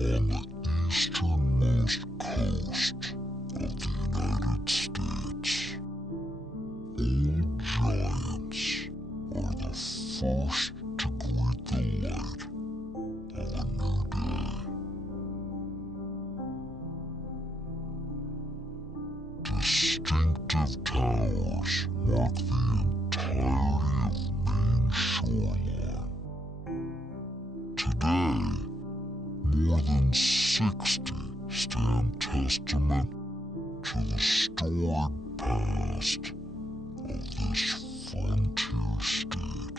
On the easternmost coast of the United States, old giants are the first to greet the light of a new day. Distinctive towers mark the entirety of Maine's shoreline. Today, more than 60 stand testament to the storied past of this frontier state.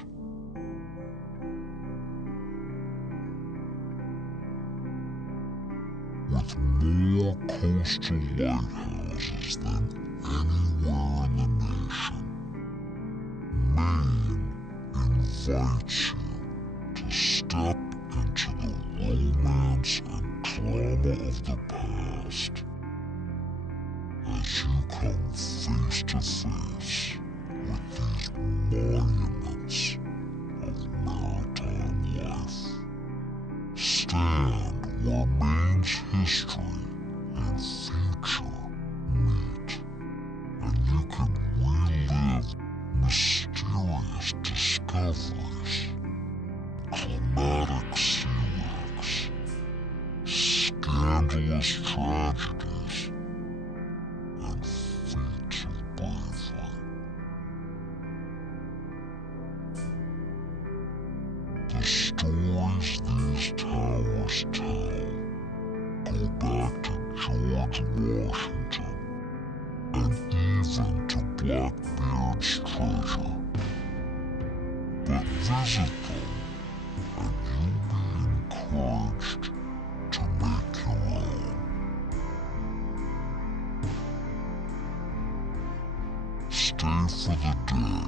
With more coastal lighthouses than anywhere in the nation, Maine invites you to step into the romance and drama of the past as you come face to face with these monuments of maritime life. Stand where Maine's history and future meet, and you can relive mysterious discoveries, climatic sea wrecks, scandalous tragedies, and feats of bravery. The stories these towers tell go back to George Washington and even to Blackbeard's treasure. But visit them and you'll be encouraged to make your own. Stay for the day,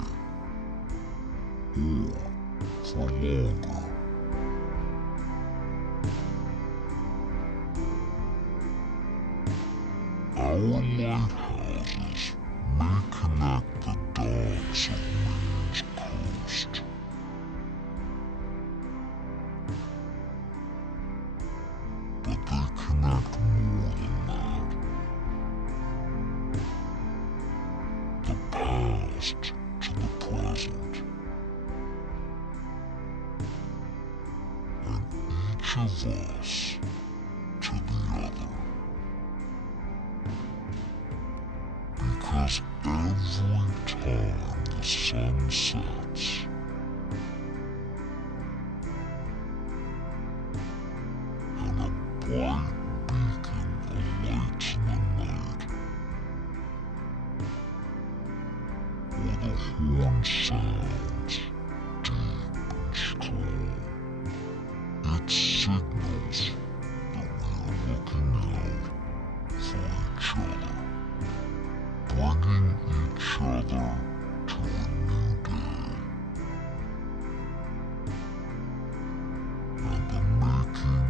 or for longer. Our lighthouses may connect the dots of Maine's coast, but they connect more than that. The past to the present, and each of us to the other. Because every time the sun sets, and a bright beacon alights in the night, or the horn sounds deep and strong, it signals that we are looking out for each other, bringing each other to a new day, and the making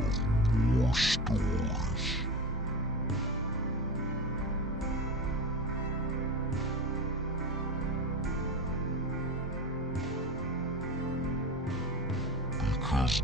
of more stories. Because